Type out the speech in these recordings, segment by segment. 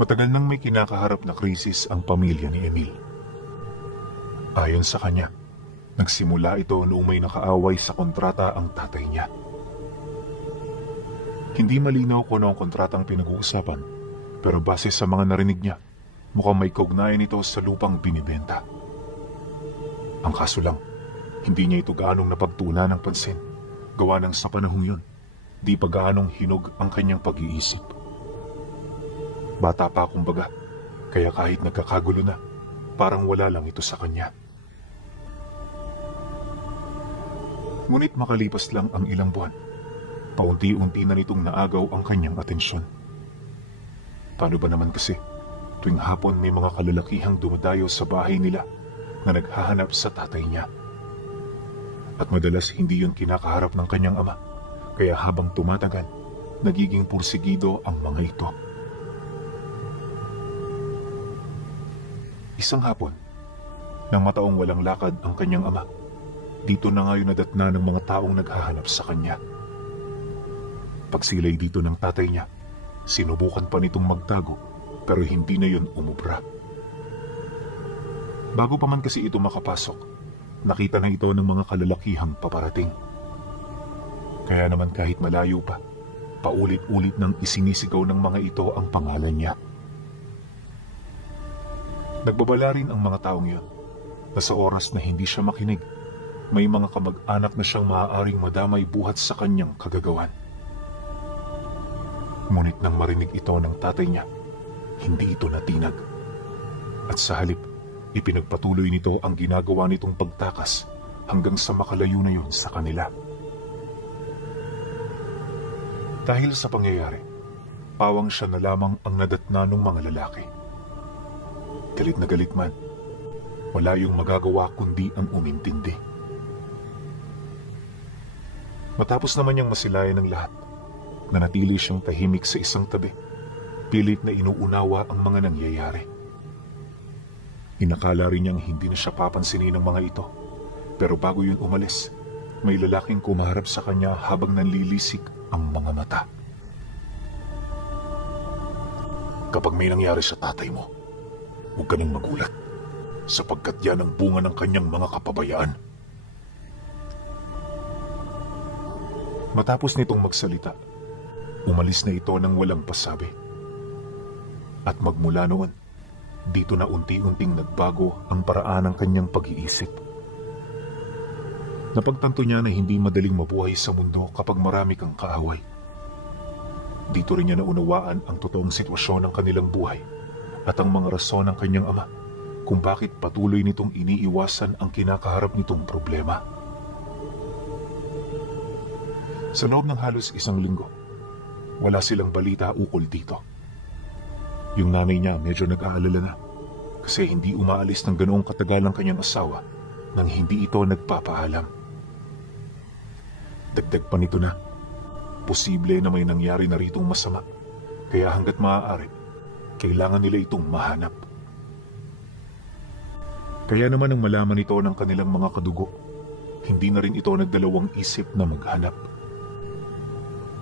Matagal nang may kinakaharap na krisis ang pamilya ni Emil. Ayon sa kanya, nagsimula ito noong may nakaaway sa kontrata ang tatay niya. Hindi malinaw kung ano ang kontratang pinag-uusapan, pero base sa mga narinig niya, mukhang may kaugnayan ito sa lupang binibenta. Ang kaso lang, hindi niya ito gaanong napagtuunan ng pansin, gawa ng sa panahong yun, di pa gaanong hinog ang kanyang pag-iisip. Bata pa kumbaga, kaya kahit nagkakagulo na, parang wala lang ito sa kanya. Ngunit makalipas lang ang ilang buwan, paunti-unti na nitong naagaw ang kanyang atensyon. Paano ba naman kasi, tuwing hapon may mga kalalakihang dumadayo sa bahay nila na naghahanap sa tatay niya. At madalas hindi yun kinakaharap ng kanyang ama, kaya habang tumatagal, nagiging pursigido ang mga ito. Isang hapon, nang mataong walang lakad ang kanyang ama, dito na ngayon nadatna ng mga taong naghahanap sa kanya. Pagsilay dito ng tatay niya, sinubukan pa nitong magtago pero hindi na yun umubra. Bago pa man kasi ito makapasok, nakita na ito ng mga kalalakihang paparating. Kaya naman kahit malayo pa, paulit-ulit nang isinisigaw ng mga ito ang pangalan niya. Nagbabala rin ang mga taong yun na sa oras na hindi siya makinig, may mga kamag-anak na siyang maaaring madamay buhat sa kanyang kagagawan. Ngunit nang marinig ito ng tatay niya, hindi ito natinag. At sa halip, ipinagpatuloy nito ang ginagawa nitong pagtakas hanggang sa makalayo na yun sa kanila. Dahil sa pangyayari, pawang siya na lamang ang nadatna ng mga lalaki. Galit na galit man, wala yung magagawa kundi ang umintindi. Matapos naman niyang masilayan ng lahat, nanatili siyang tahimik sa isang tabi, pilit na inuunawa ang mga nangyayari. Inakala rin niyang hindi na siya papansinin ng mga ito, pero bago yun umalis, may lalaking kumaharap sa kanya habang nanlilisik ang mga mata. Kapag may nangyari sa tatay mo, huwag ka nang magulat, sapagkat yan ang bunga ng kanyang mga kapabayaan. Matapos nitong magsalita, umalis na ito nang walang pasabi. At magmula noon, dito na unti-unting nagbago ang paraan ng kanyang pag-iisip. Napagtanto niya na hindi madaling mabuhay sa mundo kapag marami kang kaaway. Dito rin niya naunawaan ang totoong sitwasyon ng kanilang buhay at ang mga rason ng kanyang ama kung bakit patuloy nitong iniiwasan ang kinakaharap nitong problema. Sa loob ng halos isang linggo, wala silang balita ukol dito. Yung nanay niya medyo nag-aalala na kasi hindi umaalis ng ganoong katagal ang kanyang asawa nang hindi ito nagpapaalam. Dagdag pa nito na, posible na may nangyari na ritong masama, kaya hanggat maaari, kailangan nila itong mahanap. Kaya naman nang malaman ito ng kanilang mga kadugo, hindi na rin ito nagdalawang isip na maghanap.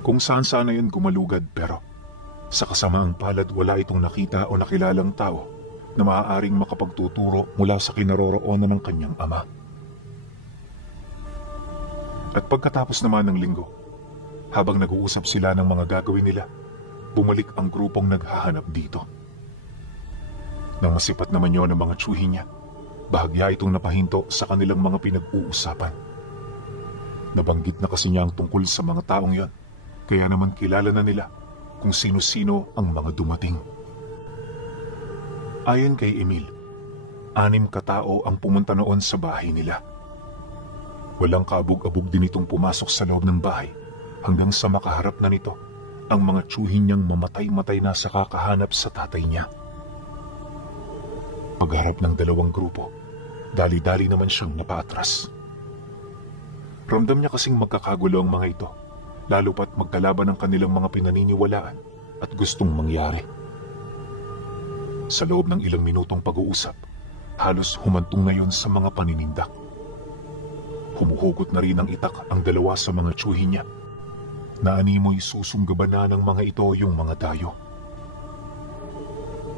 Kung saan-sana yun gumalugad pero sa kasamaang palad wala itong nakita o nakilalang tao na maaaring makapagtuturo mula sa kinaroroonan ng kanyang ama. At pagkatapos naman ng linggo, habang nag-uusap sila ng mga gagawin nila, bumalik ang grupong naghahanap dito. Nang masipat naman yun ang mga tsuhi niya, bahagya itong napahinto sa kanilang mga pinag-uusapan. Nabanggit na kasi niya ang tungkol sa mga taong yon, kaya naman kilala na nila kung sino-sino ang mga dumating. Ayon kay Emil, 6 katao ang pumunta noon sa bahay nila. Walang kaabog-abog din itong pumasok sa loob ng bahay hanggang sa makaharap na nito ang mga tsuhin niyang mamatay-matay na sa kakahanap sa tatay niya. Pagharap ng dalawang grupo, dali-dali naman siyang napaatras. Ramdam niya kasing magkakagulo ang mga ito, lalo pat magkalaban ang kanilang mga pinaniniwalaan at gustong mangyari. Sa loob ng ilang minutong pag-uusap, halos humantong na yun sa mga paninindak. Humuhugot na rin ng itak ang dalawa sa mga tsuhi niya. Naanimoy susunggaban na ng mga ito yung mga dayo.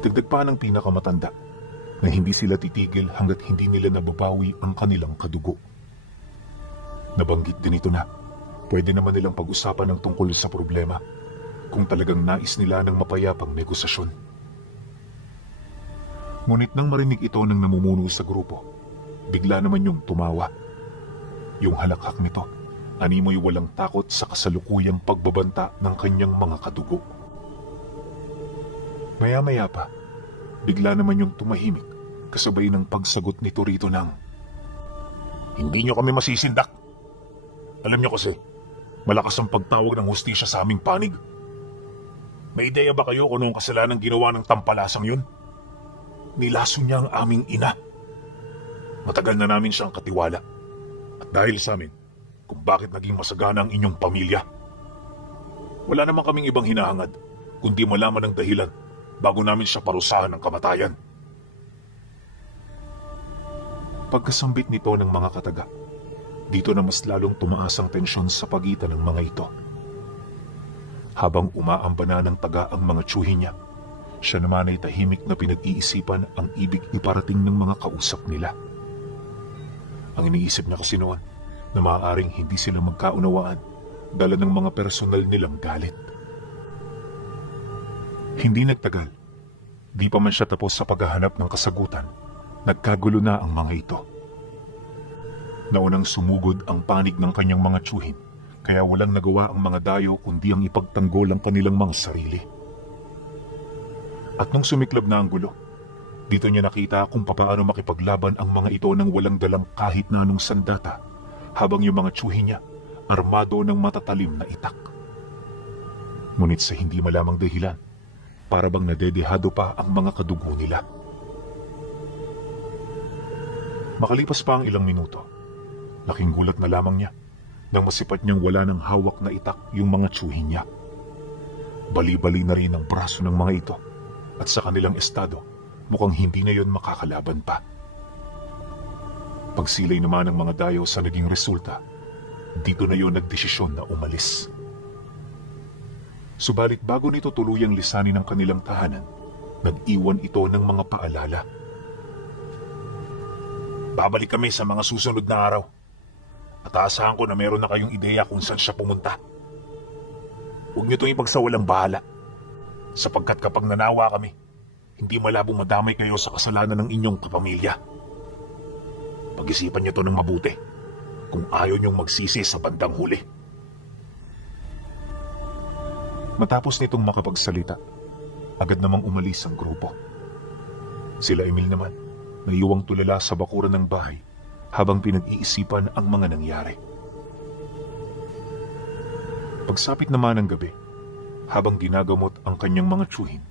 Dagdag pa ng pinakamatanda na hindi sila titigil hanggat hindi nila nababawi ang kanilang kadugo. Nabanggit din ito na pwede naman nilang pag-usapan ng tungkol sa problema kung talagang nais nila ng mapayapang negosasyon. Ngunit nang marinig ito ng namumuno sa grupo, bigla naman yung tumawa. Yung halakhak nito, animoy walang takot sa kasalukuyang pagbabanta ng kanyang mga kadugo. Maya-maya pa, bigla naman yung tumahimik kasabay ng pagsagot nito rito ng, "Hindi nyo kami masisindak. Alam nyo kasi, malakas ang pagtawag ng hustisya sa aming panig. May ideya ba kayo kung anong kasalanan ginawa ng tampalasang yun? Nilaso niya ang aming ina. Matagal na namin siyang katiwala. At dahil sa amin, kung bakit naging masagana ang inyong pamilya. Wala naman kaming ibang hinahangad, kundi malaman ang dahilan bago namin siya parusahan ng kamatayan." Pagkasambit nito ng mga kataga, dito na mas lalong tumaas ang tensyon sa pagitan ng mga ito. Habang umaamba na ng taga ang mga tsuhi niya, siya naman ay tahimik na pinag-iisipan ang ibig iparating ng mga kausap nila. Ang iniisip niya kasi noon na maaaring hindi sila magkaunawaan dala ng mga personal nilang galit. Hindi nagtagal, di pa man siya tapos sa paghahanap ng kasagutan, nagkagulo na ang mga ito. Naunang sumugod ang panig ng kanyang mga tsuhin, kaya walang nagawa ang mga dayo kundi ang ipagtanggol ang kanilang mga sarili. At nung sumiklab na ang gulo, dito niya nakita kung papaano makipaglaban ang mga ito nang walang dalang kahit na anong sandata, habang yung mga tsuhin niya armado ng matatalim na itak. Ngunit sa hindi malamang dahilan, para bang nadedehado pa ang mga kadugo nila. Makalipas pa ang ilang minuto, laking gulat na lamang niya nang masipat niyang wala ng hawak na itak yung mga tsuhin niya. Bali-bali na rin ang braso ng mga ito at sa kanilang estado, mukhang hindi na yon makakalaban pa. Pagsilay naman ng mga dayo sa naging resulta, dito na yon nagdesisyon na umalis. Subalit bago nito tuluyang lisanin ang kanilang tahanan, nag-iwan ito ng mga paalala. "Babalik kami sa mga susunod na araw. At aasahan ko na meron na kayong ideya kung saan siya pumunta. Huwag niyo itong ipagsawalang bahala, sapagkat kapag nanawa kami, hindi malabong madamay kayo sa kasalanan ng inyong kapamilya. Pag-isipan niyo ito ng mabuti kung ayaw niyong magsisi sa bandang huli." Matapos nitong makapagsalita, agad namang umalis ang grupo. Sila Emil naman, naiwang tulala sa bakuran ng bahay habang pinag-iisipan ang mga nangyari. Pagsapit naman ng gabi, habang ginagamot ang kanyang mga tsuhin,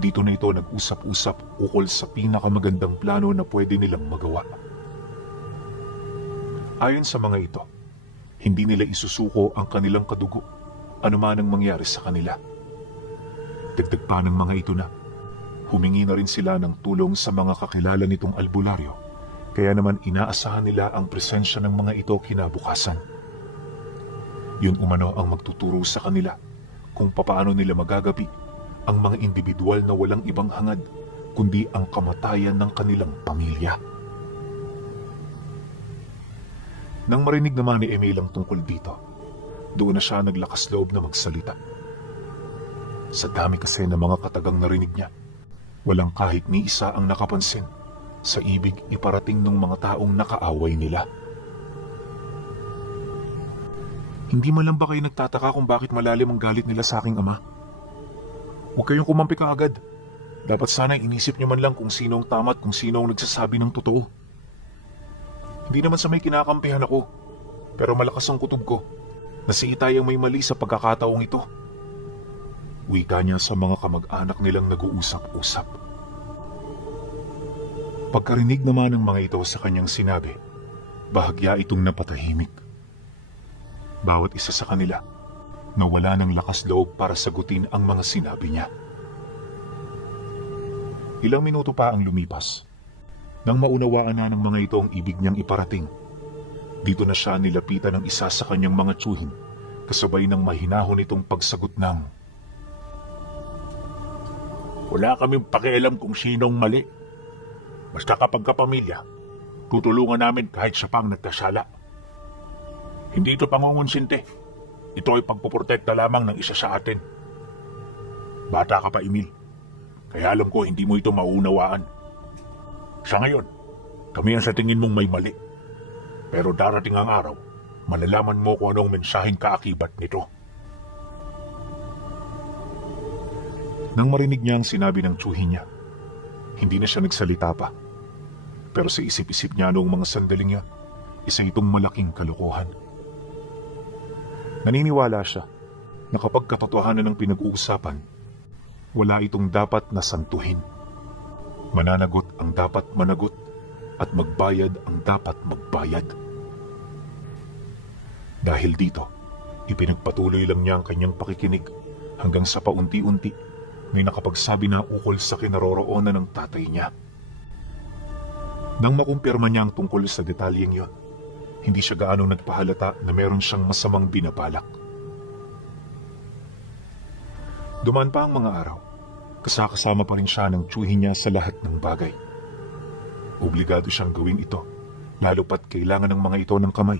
dito na ito nag-usap-usap ukol sa pinakamagandang plano na pwede nilang magawa. Ayon sa mga ito, hindi nila isusuko ang kanilang kadugo anuman ang mangyari sa kanila. Dagdag pa ng mga ito na humingi na rin sila ng tulong sa mga kakilala nitong albularyo, kaya naman inaasahan nila ang presensya ng mga ito kinabukasan. Yun umano ang magtuturo sa kanila kung papaano nila magagabi ang mga individual na walang ibang hangad kundi ang kamatayan ng kanilang pamilya. Nang marinig naman ni Emil ang tungkol dito, doon na siya naglakas loob na magsalita. Sa dami kasi ng mga katagang narinig niya, walang kahit ni isa ang nakapansin sa ibig iparating ng mga taong nakaaway nila. "Hindi man lang ba kayo nagtataka kung bakit malalim ang galit nila sa aking ama? Huwag kayong kumampi kaagad. Dapat sana inisip niyo man lang kung sino ang tama at kung sino ang nagsasabi ng totoo. Hindi naman sa may kinakampihan ako, pero malakas ang kutob ko na si Itay ang may mali sa pagkakataong ito." Wika niya sa mga kamag-anak nilang nag-uusap-usap. Pagkarinig naman ng mga ito sa kanyang sinabi, bahagya itong napatahimik. Bawat isa sa kanila nawala ng lakas loob para sagutin ang mga sinabi niya. Ilang minuto pa ang lumipas. Nang maunawaan na ng mga ito ang ibig niyang iparating, dito na siya nilapitan ng isa sa kanyang mga tsuhin, kasabay ng mahinahon itong pagsagot ng, Wala kaming pakialam kung sinong mali. Basta kapag kapamilya, tutulungan namin kahit siya pang nagkasala. Hindi ito pangungunsinte. Ito ay pagpoprotekta lamang ng isa sa atin. Bata ka pa, Emil. Kaya alam ko hindi mo ito maunawaan. Sa ngayon, kami ang sa tingin mong may mali. Pero darating ang araw, malalaman mo kung anong mensaheng kaakibat nito. Nang marinig niya ang sinabi ng tsuhin niya, hindi na siya nagsalita pa. Pero sa isip-isip niya noong mga sandaling yun, isa itong malaking kalokohan. Naniniwala siya na kapag katotohanan ng pinag-uusapan, wala itong dapat na santuhin. Mananagot ang dapat managot at magbayad ang dapat magbayad. Dahil dito, ipinagpatuloy lang niya ang kanyang pakikinig hanggang sa paunti-unti may nakapagsabi na ukol sa kinaroroonan ng tatay niya. Nang makumpirma niya ang tungkol sa detalyeng yon, hindi siya gaanong nagpahalata na meron siyang masamang binabalak. Dumaan pa ang mga araw, kasama pa rin siya ng tsuhin niya sa lahat ng bagay. Obligado siyang gawin ito, lalo pat kailangan ng mga ito ng kamay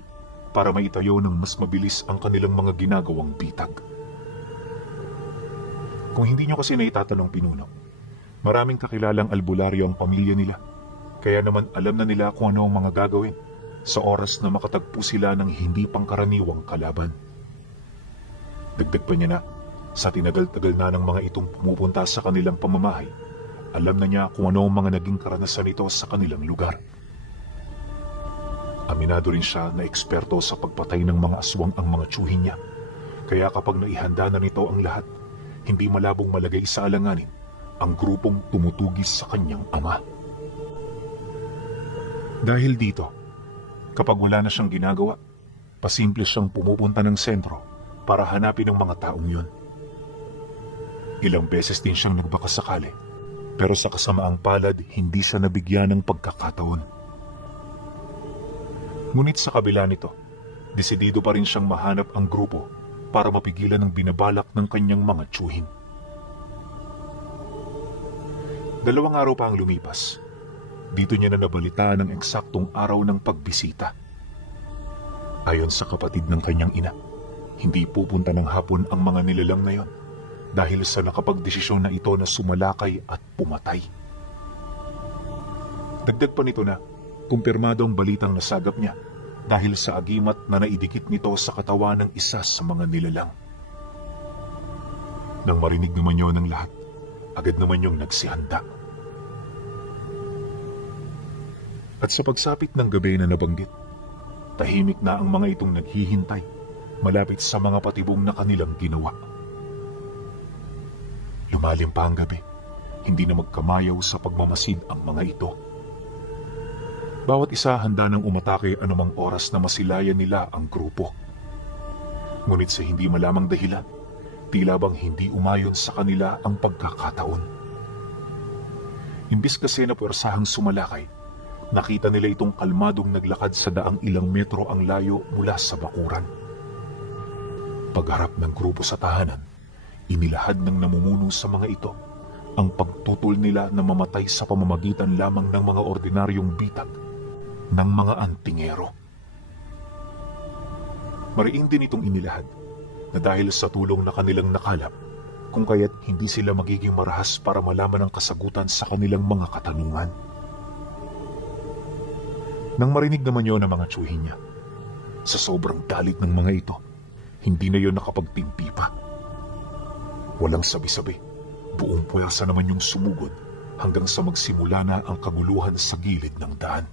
para maitayo ng mas mabilis ang kanilang mga ginagawang bitag. Kung hindi nyo kasi naitatanong pinuno, maraming kakilalang albularyo ang pamilya nila, kaya naman alam na nila kung ano ang mga gagawin sa oras na makatagpo sila ng hindi pangkaraniwang kalaban. Dagdag pa niya na, sa tinagal-tagal na ng mga itong pumupunta sa kanilang pamamahay, alam na niya kung ano ang mga naging karanasan nito sa kanilang lugar. Aminado rin siya na eksperto sa pagpatay ng mga aswang ang mga tsuhin niya, kaya kapag naihanda na nito ang lahat, hindi malabong malagay sa alanganin ang grupong tumutugis sa kanyang ama. Dahil dito, kapag wala na siyang ginagawa, pasimple siyang pumupunta ng sentro para hanapin ang mga taong yun. Ilang beses din siyang nagbakasakali, pero sa kasamaang palad hindi siya nabigyan ng pagkakataon. Ngunit sa kabila nito, desidido pa rin siyang mahanap ang grupo para mapigilan ang binabalak ng kanyang mga tsuhin. 2 araw pa ang lumipas. Dito niya na nabalitaan ang eksaktong araw ng pagbisita. Ayon sa kapatid ng kanyang ina, hindi pupunta ng hapon ang mga nilalang na yon dahil sa nakapagdesisyon na ito na sumalakay at pumatay. Dagdag pa nito na, kumpirmado ang balitang nasagap niya dahil sa agimat na naidikit nito sa katawan ng isa sa mga nilalang. Nang marinig naman yun ng lahat, agad naman yung nagsihanda. At sa pagsapit ng gabi na nabanggit, tahimik na ang mga itong naghihintay malapit sa mga patibong na kanilang ginawa. Lumalim pa ang gabi, hindi na magkamayaw sa pagmamasid ang mga ito. Bawat isa handa ng umatake anumang oras na masilayan nila ang grupo. Ngunit sa hindi malamang dahilan, tila bang hindi umayon sa kanila ang pagkakataon. Imbis kasi na puwersahang sumalakay, nakita nila itong kalmadong naglakad sa daang ilang metro ang layo mula sa bakuran. Pagharap ng grupo sa tahanan, inilahad ng namumuno sa mga ito ang pagtutol nila na mamatay sa pamamagitan lamang ng mga ordinaryong bitag ng mga antingero. Mariing din itong inilahad na dahil sa tulong na kanilang nakalap, kung kaya't hindi sila magiging marahas para malaman ang kasagutan sa kanilang mga katanungan. Nang marinig naman yun ang mga tsuhin niya, sa sobrang galit ng mga ito, hindi na yun nakapagtimpi pa. Walang sabi-sabi, buong puwersa naman yung sumugod hanggang sa magsimula na ang kaguluhan sa gilid ng daan.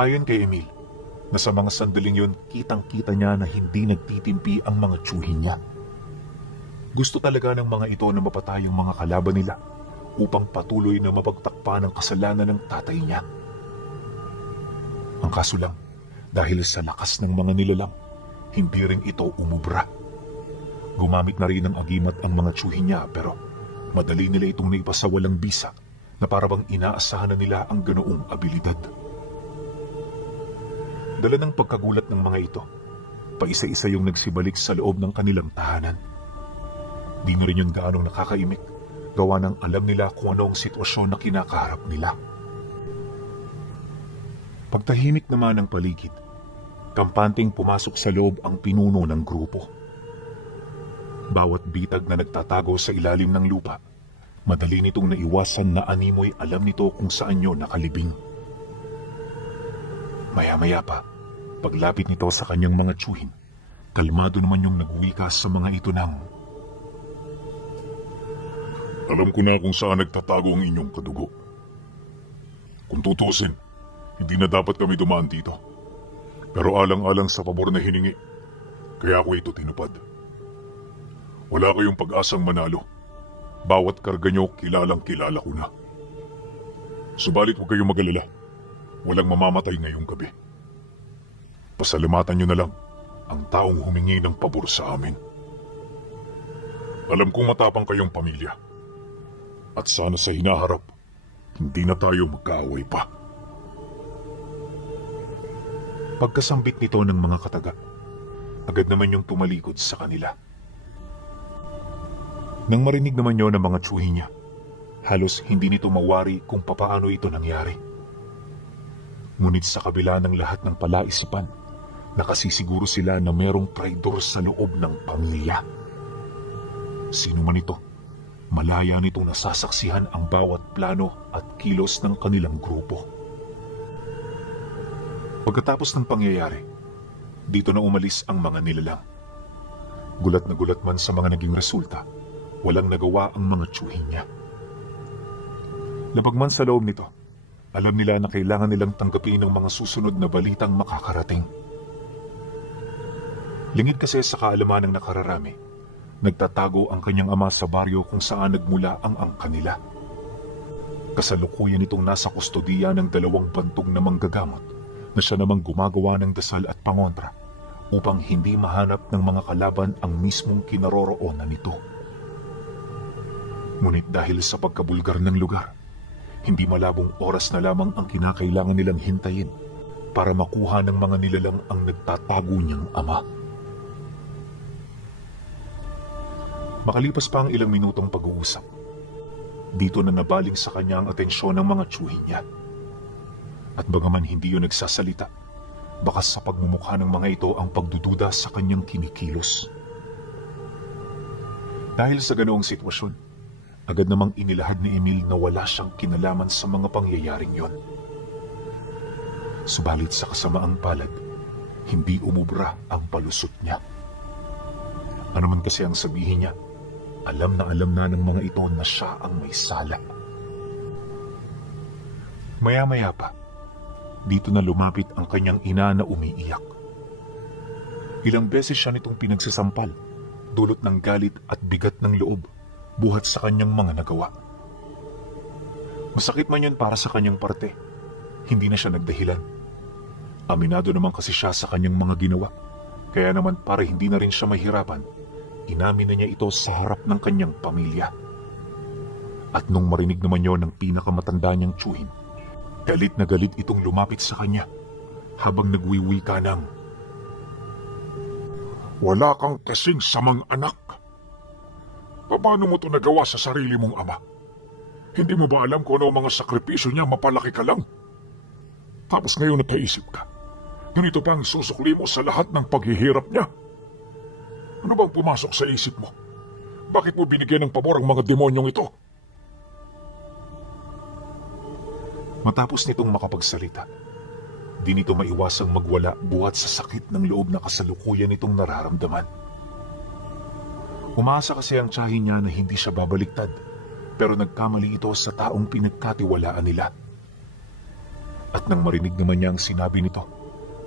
Ayon kay Emil, na sa mga sandaling yun, kitang-kita niya na hindi nagtitimpi ang mga tsuhin niya. Gusto talaga ng mga ito na mapatay ang mga kalaban nila upang patuloy na mapagtakpan ang kasalanan ng tatay niya. Ang kaso lang, dahil sa lakas ng mga nilalang, hindi rin ito umubra. Gumamit na rin ng agimat ang mga tsuhin niya pero madali nila itong naipasawalang bisa na parabang inaasahan na nila ang ganoong abilidad. Dala ng pagkagulat ng mga ito, paisa-isa yung nagsibalik sa loob ng kanilang tahanan. Di na rin yun gaanong nakakaimik, gawa ng alam nila kung ano ang sitwasyon na kinakaharap nila. Pagtahimik naman ng paligid, kampanteng pumasok sa loob ang pinuno ng grupo. Bawat bitag na nagtatago sa ilalim ng lupa, madali nitong naiwasan na animoy alam nito kung saan yun nakalibing. Maya-maya pa, paglapit nito sa kanyang mga tiyuhin, kalmado naman yung nagwikas sa mga ito ng, Alam ko na kung saan nagtatago ang inyong kadugo. Kung tutusin, hindi na dapat kami dumaan dito. Pero alang-alang sa pabor na hiningi, kaya ako ito tinupad. Wala kayong pag-asang manalo. Bawat karga nyo, kilalang kilala ko na. Subalit huwag kayong mag-alala. Walang mamamatay ngayong gabi. Pasalamatan nyo na lang ang taong humingi ng pabor sa amin. Alam kong matapang kayong pamilya. At sana sa hinaharap, hindi na tayo magkaaway pa. Pagkasambit nito ng mga kataga, agad naman yung tumalikod sa kanila. Nang marinig naman yon ng mga tiyuhin niya, halos hindi nito mawari kung papaano ito nangyari. Ngunit sa kabila ng lahat ng palaisipan, nakasisiguro sila na merong traidor sa loob ng pamilya. Sino man ito, malaya nitong nasasaksihan ang bawat plano at kilos ng kanilang grupo. Pagkatapos ng pangyayari, dito na umalis ang mga nilalang. Gulat na gulat man sa mga naging resulta, walang nagawa ang mga tiyuhin niya. Labag man sa loob nito, alam nila na kailangan nilang tanggapin ang mga susunod na balitang makakarating. Lingid kasi sa kaalaman ng nakararami, nagtatago ang kanyang ama sa baryo kung saan nagmula ang angka nila. Kasalukuyan itong nasa kustodiya ng 2 bantog na manggagamot na siya namang gumagawa ng dasal at pangontra upang hindi mahanap ng mga kalaban ang mismong kinaroroonan nito. Ngunit dahil sa pagkabulgar ng lugar, hindi malabong oras na lamang ang kinakailangan nilang hintayin para makuha ng mga nilalang ang nagtatago niyang ama. Makalipas pa ang ilang minutong pag-uusap, dito na nabaling sa kanya ang atensyon ng mga tiyuhin niya. At bagaman hindi yun nagsasalita, bakas sa pagmumukha ng mga ito ang pagdududa sa kanyang kinikilos. Dahil sa ganoong sitwasyon, agad namang inilahad ni Emil na wala siyang kinalaman sa mga pangyayaring yon. Subalit sa kasamaang palad, hindi umubra ang palusot niya. Ano man kasi ang sabihin niya, alam na ng mga ito na siya ang may sala. Maya-maya pa, dito na lumapit ang kanyang ina na umiiyak. Ilang beses siya nitong pinagsasampal, dulot ng galit at bigat ng loob, buhat sa kanyang mga nagawa. Masakit man yun para sa kanyang parte, hindi na siya nagdahilan. Aminado naman kasi siya sa kanyang mga ginawa, kaya naman para hindi na rin siya mahirapan, inamin na niya ito sa harap ng kanyang pamilya. At nung marinig naman yon ng pinakamatanda niyang tiyuhin, galit na galit itong lumapit sa kanya habang nagwiwika ng, Wala kang kasing samang anak. Paano mo ito nagawa sa sarili mong ama? Hindi mo ba alam kung ano ang mga sakripisyo niya, mapalaki ka lang? Tapos ngayon nagkaisip ka, ganito pa ang susukli mo sa lahat ng paghihirap niya. Ano bang pumasok sa isip mo? Bakit mo binigyan ng pabor ang mga demonyong ito? Matapos nitong makapagsalita, di nito maiwasang magwala buhat sa sakit ng loob na kasalukuyan nitong nararamdaman. Umasa kasi ang tiyahin niya na hindi siya babaliktad, pero nagkamali ito sa taong pinagkatiwalaan nila. At nang marinig naman niya ang sinabi nito,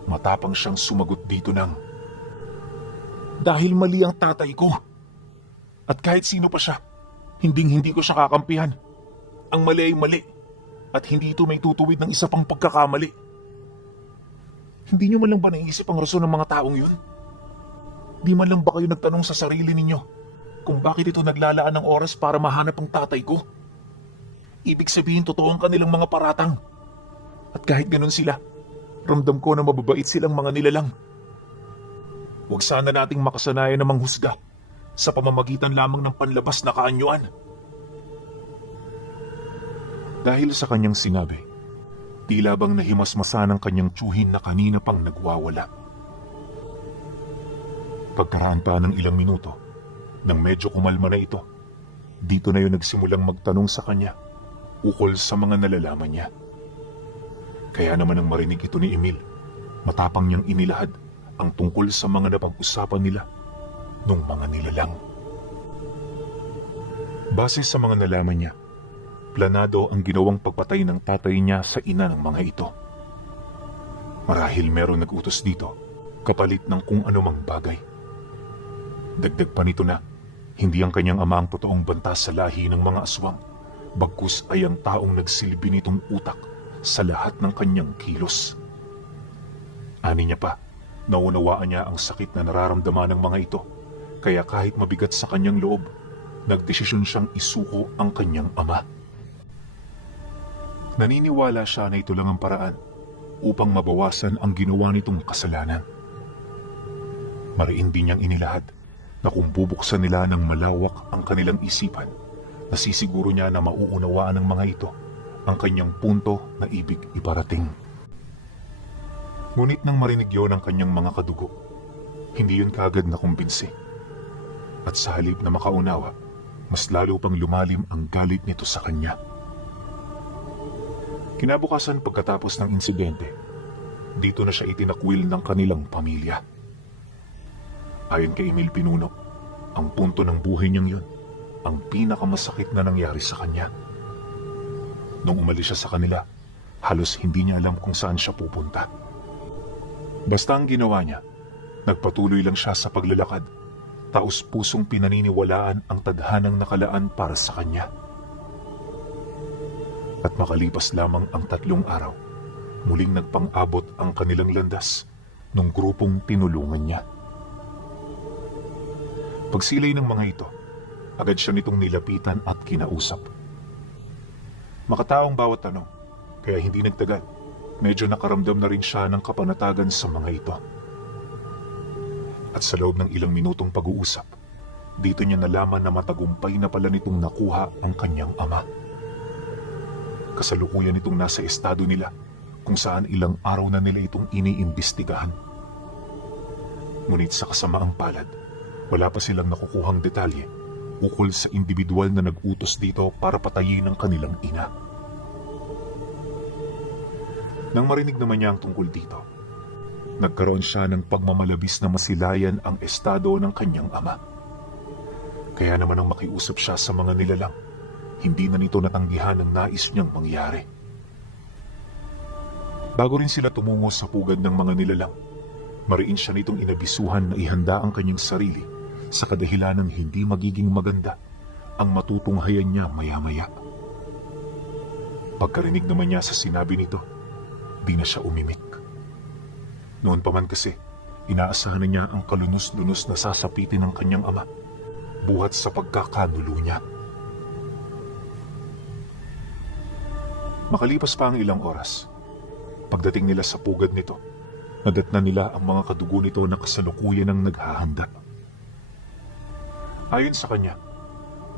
matapang siyang sumagot dito ng, dahil mali ang tatay ko. At kahit sino pa siya, hindi ko siya kakampihan. Ang mali ay mali. At hindi ito may tutuwid ng isa pang pagkakamali. Hindi niyo man lang ba naisip ang rason ng mga taong yun? Di man lang ba kayo nagtanong sa sarili ninyo kung bakit ito naglalaan ng oras para mahanap ang tatay ko? Ibig sabihin totoo ang kanilang mga paratang. At kahit ganun sila, ramdam ko na mababait silang mga nilalang. Huwag sana nating makasanayan na manghusga sa pamamagitan lamang ng panlabas na kaanyuan. Dahil sa kanyang sinabi, tila bang nahimasmasa ng kanyang tiyuhin na kanina pang nagwawala. Pagkaraan pa ng ilang minuto, nang medyo kumalma na ito, dito na yun nagsimulang magtanong sa kanya ukol sa mga nalalaman niya. Kaya naman nang marinig ito ni Emil, matapang niyang inilahad ang tungkol sa mga napag-usapan nila nung mga nilalang. Base sa mga nalaman niya, planado ang ginawang pagpatay ng tatay niya sa ina ng mga ito. Marahil merong nag-utos dito, kapalit ng kung anumang bagay. Dagdag pa nito na, hindi ang kanyang ama ang totoong banta sa lahi ng mga aswang, bagkus ay ang taong nagsilbi nitong utak sa lahat ng kanyang kilos. Ani niya pa, naunawaan niya ang sakit na nararamdaman ng mga ito, kaya kahit mabigat sa kanyang loob, nagdesisyon siyang isuko ang kanyang ama. Naniniwala siya na ito lang ang paraan upang mabawasan ang ginawa nitong kasalanan. Mariin din niyang inilahad na kung bubuksan nila ng malawak ang kanilang isipan, nasisiguro niya na mauunawaan ng mga ito ang kanyang punto na ibig iparating. Ngunit nang marinig yun ng kanyang mga kadugo, hindi yun kaagad na kumbinsi. At sa halip na makaunawa, mas lalo pang lumalim ang galit nito sa kanya. Kinabukasan pagkatapos ng insidente, dito na siya itinakwil ng kanilang pamilya. Ayon kay Emil Pinuno, ang punto ng buhay niyang yun, ang pinakamasakit na nangyari sa kanya. Nung umalis siya sa kanila, halos hindi niya alam kung saan siya pupunta. Basta ang ginawa niya, nagpatuloy lang siya sa paglalakad, taos-pusong pinaniniwalaan ang tadhanang nakalaan para sa kanya. At makalipas lamang ang 3 araw, muling nagpang-abot ang kanilang landas nung grupong tinulungan niya. Pagsilay ng mga ito, agad siya nitong nilapitan at kinausap. Makataong bawat tanong, kaya hindi nagtagal, medyo nakaramdam na rin siya ng kapanatagan sa mga ito. At sa loob ng ilang minutong pag-uusap, dito niya nalaman na matagumpay na pala nitong nakuha ang kanyang ama. Kasalukuyan itong nasa estado nila kung saan ilang araw na nila itong iniimbestigahan. Ngunit sa kasamaang palad, wala pa silang nakukuhang detalye ukol sa individual na nag-utos dito para patayin ang kanilang ina. Nang marinig naman niya ang tungkol dito, nagkaroon siya ng pagmamalabis na masilayan ang estado ng kanyang ama. Kaya naman nang makiusap siya sa mga nilalang, hindi na nito natanggihan ang nais niyang mangyari. Bago rin sila tumungo sa pugad ng mga nilalang, mariin siya nitong inabisuhan na ihanda ang kanyang sarili sa kadahilan ng hindi magiging maganda ang matutunghayan niya maya-maya. Pagkarinig naman niya sa sinabi nito, di na siya umimik. Noon pa man kasi, inaasahan na niya ang kalunos-lunos na sasapitin ng kanyang ama, buhat sa pagkakanulo niya. Makalipas pa ang ilang oras, pagdating nila sa pugad nito, nadatnan nila ang mga kadugo nito na kasalukuyan ng naghahanda. Ayon sa kanya,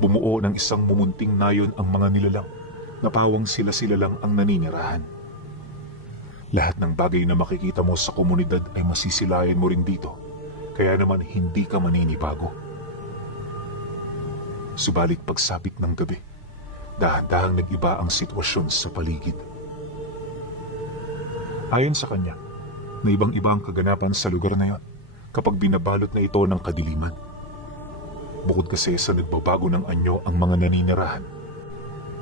bumuo ng isang mumunting nayon ang mga nilalang na pawang sila-sila lang ang naninirahan. Lahat ng bagay na makikita mo sa komunidad ay masisilayan mo rin dito, kaya naman hindi ka maninibago. Subalit pagsapit ng gabi, dahan-dahang nag-iba ang sitwasyon sa paligid. Ayon sa kanya, na ibang-iba ang kaganapan sa lugar na yon kapag binabalot na ito ng kadiliman. Bukod kasi sa nagbabago ng anyo ang mga naninirahan,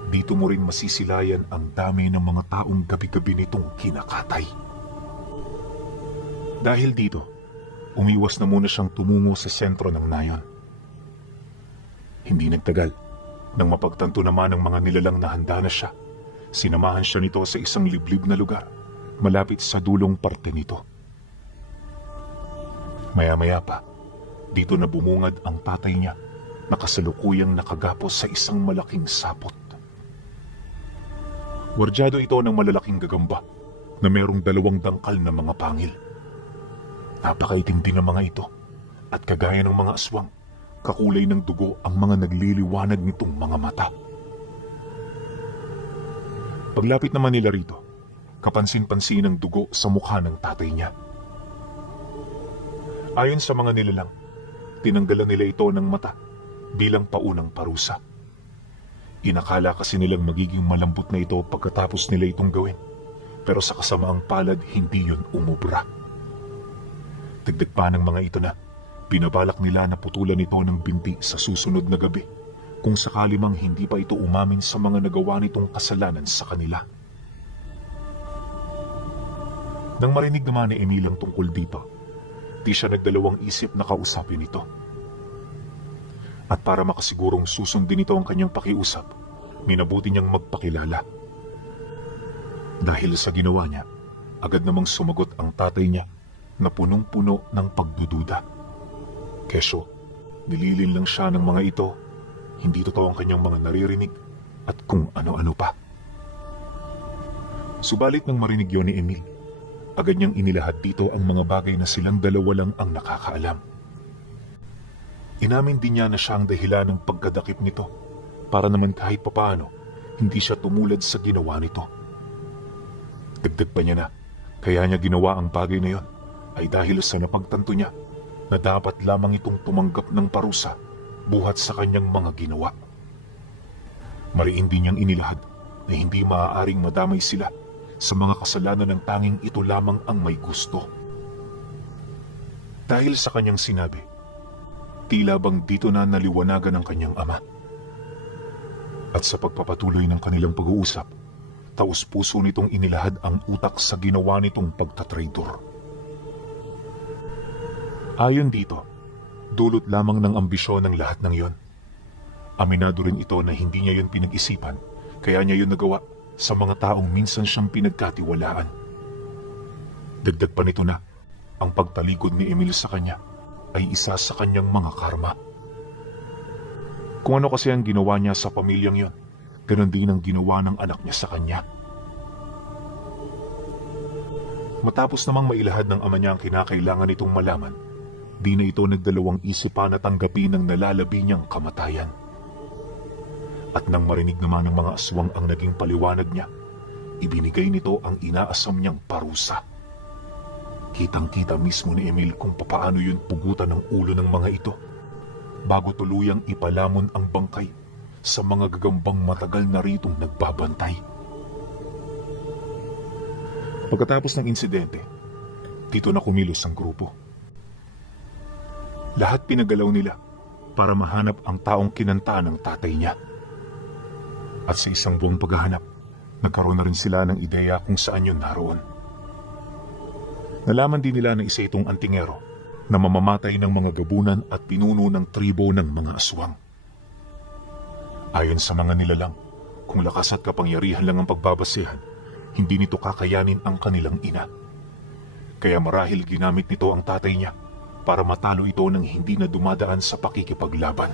dito mo rin masisilayan ang dami ng mga taong gabi-gabi nitong kinakatay. Dahil dito, umiwas na muna siyang tumungo sa sentro ng nayon. Hindi nagtagal, nang mapagtanto naman ng mga nilalang na handa na siya, sinamahan siya nito sa isang liblib na lugar, malapit sa dulong parte nito. Maya-maya pa, dito na bumungad ang tatay niya na kasalukuyang nakagapos sa isang malaking sapot. Wardyado ito ng malalaking gagamba na merong 2 dangkal na mga pangil. Napakaitindi ng mga ito at kagaya ng mga aswang, kakulay ng dugo ang mga nagliliwanag nitong mga mata. Paglapit naman nila rito, kapansin-pansin ang dugo sa mukha ng tatay niya. Ayon sa mga nilalang, tinanggalan nila ito ng mata bilang paunang parusa. Inakala kasi nilang magiging malambot na ito pagkatapos nila itong gawin, pero sa kasamaang palad hindi yun umubra. Dagdag pa ng mga ito na pinabalak nila na putulan ito ng binti sa susunod na gabi kung sakali mang hindi pa ito umamin sa mga nagawa nitong kasalanan sa kanila. Nang marinig naman ni Emil ang tungkol dito, di siya nagdalawang isip na kausapin ito. At para makasigurong susundin ito ang kanyang pakiusap, minabuti niyang magpakilala. Dahil sa ginawa niya, agad namang sumagot ang tatay niya na punong-puno ng pagdududa. Kesyo, nililin lang siya ng mga ito, hindi totoo ang kanyang mga naririnig at kung ano-ano pa. Subalit nang marinig yun ni Emil, agad niyang inilahad dito ang mga bagay na silang dalawa lang ang nakakaalam. Inamin din niya na siya ang dahilan ng pagkadakip nito para naman kahit papaano hindi siya tumulad sa ginawa nito. Dagdag pa niya na kaya niya ginawa ang bagay na yon ay dahil sa napagtanto niya na dapat lamang itong tumanggap ng parusa buhat sa kanyang mga ginawa. Mariin din niyang inilahad na hindi maaaring madamay sila sa mga kasalanan ng tanging ito lamang ang may gusto. Dahil sa kanyang sinabi, tila bang dito na naliwanagan ang kanyang ama. At sa pagpapatuloy ng kanilang pag-uusap, taos-puso nitong inilahad ang utak sa ginawa nitong pagtatraidor. Ayon dito, dulot lamang ng ambisyon ng lahat ng yon. Aminado rin ito na hindi niya yun pinag-isipan, kaya niya yun nagawa sa mga taong minsan siyang pinagkatiwalaan. Dagdag pa nito na, ang pagtalikod ni Emil sa kanya ay isa sa kanyang mga karma. Kung ano kasi ang ginawa niya sa pamilyang yon, ganon din ang ginawa ng anak niya sa kanya. Matapos namang mailahad ng ama niya ang kinakailangan nitong malaman, di na ito nagdalawang isip pa na tanggapin ang nalalabi niyang kamatayan. At nang marinig naman ng mga aswang ang naging paliwanag niya, ibinigay nito ang inaasam niyang parusa. Kitang-kita mismo ni Emil kung papaano yun pugutan ng ulo ng mga ito bago tuluyang ipalamon ang bangkay sa mga gagambang matagal na ritong nagbabantay. Pagkatapos ng insidente, dito na kumilos ang grupo. Lahat pinagalaw nila para mahanap ang taong kinanta ng tatay niya. At sa isang buong paghahanap, nagkaroon na rin sila ng ideya kung saan yun naroon. Nalaman din nila na isa itong antingero na mamamatay ng mga gabunan at pinuno ng tribo ng mga aswang. Ayon sa mga nilalang, kung lakas at kapangyarihan lang ang pagbabasehan, hindi nito kakayanin ang kanilang ina. Kaya marahil ginamit nito ang tatay niya para matalo ito nang hindi na dumadaan sa pakikipaglaban.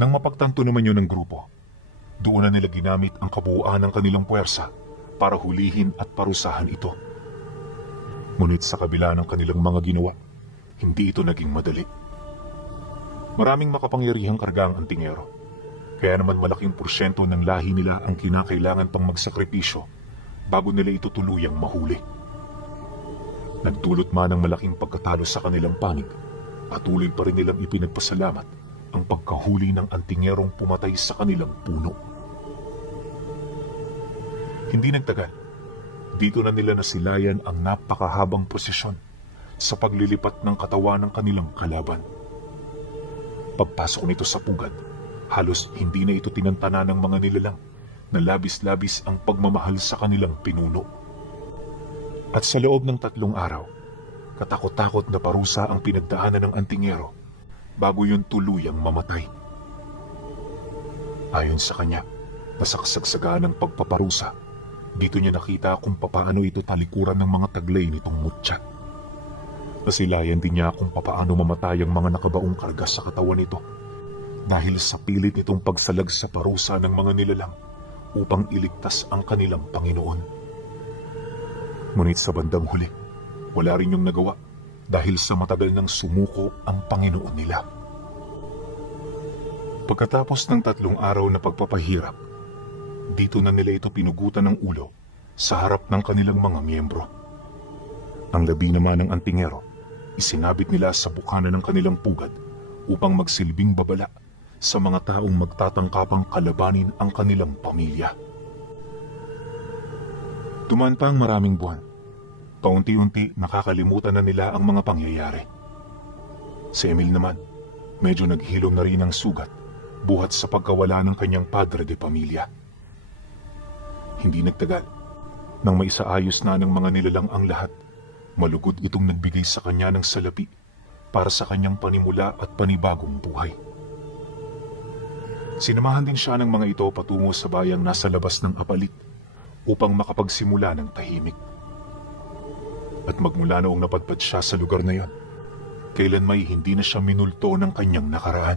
Nang mapagtanto naman yun ng grupo, doon na nila ginamit ang kabuuan ng kanilang puwersa para hulihin at parusahan ito. Ngunit sa kabila ng kanilang mga ginawa, hindi ito naging madali. Maraming makapangyarihang karga ang antingero, kaya naman malaking porsyento ng lahi nila ang kinakailangan pang magsakripisyo bago nila ito tuluyang mahuli. Nagdulot man ng malaking pagkatalo sa kanilang panig, patuloy pa rin nilang ipinagpasalamat ang pagkahuli ng antingerong pumatay sa kanilang puno. Hindi nagtagal, dito na nila nasilayan ang napakahabang prosesyon sa paglilipat ng katawan ng kanilang kalaban. Pagpasok nito sa pugad, halos hindi na ito tinantana ng mga nilalang na labis-labis ang pagmamahal sa kanilang pinuno. At sa loob ng 3 araw, katakot-takot na parusa ang pinagdaanan ng antingero bago yun tuluyang mamatay. Ayon sa kanya, nasakasagsagaan ng pagpaparusa, dito niya nakita kung papaano ito talikuran ng mga taglay nitong mutya. Nasilayan din niya kung papaano mamatay ang mga nakabaong karga sa katawan nito dahil sa pilit nitong pagsalag sa parusa ng mga nilalang upang iligtas ang kanilang Panginoon. Ngunit sa bandang huli, wala rin yung nagawa dahil sa matagal nang sumuko ang Panginoon nila. Pagkatapos ng 3 araw na pagpapahirap, dito na nila ito pinugutan ng ulo sa harap ng kanilang mga miyembro. Ang labi naman ng antingero, isinabit nila sa bukana ng kanilang pugad upang magsilbing babala sa mga taong magtatangkapang kalabanin ang kanilang pamilya. Dumaan pa ang maraming buwan. Paunti-unti nakakalimutan na nila ang mga pangyayari. Si Emil naman, medyo naghilom na rin ang sugat buhat sa pagkawala ng kanyang padre de pamilya. Hindi nagtagal, nang maisaayos na ng mga nilalang ang lahat, malugod itong nagbigay sa kanya ng salapi para sa kanyang panimula at panibagong buhay. Sinamahan din siya ng mga ito patungo sa bayang nasa labas ng apalit upang makapagsimula ng tahimik. At magmula noong napadpad siya sa lugar na yon, kailan may hindi na siya minulto ng kanyang nakaraan.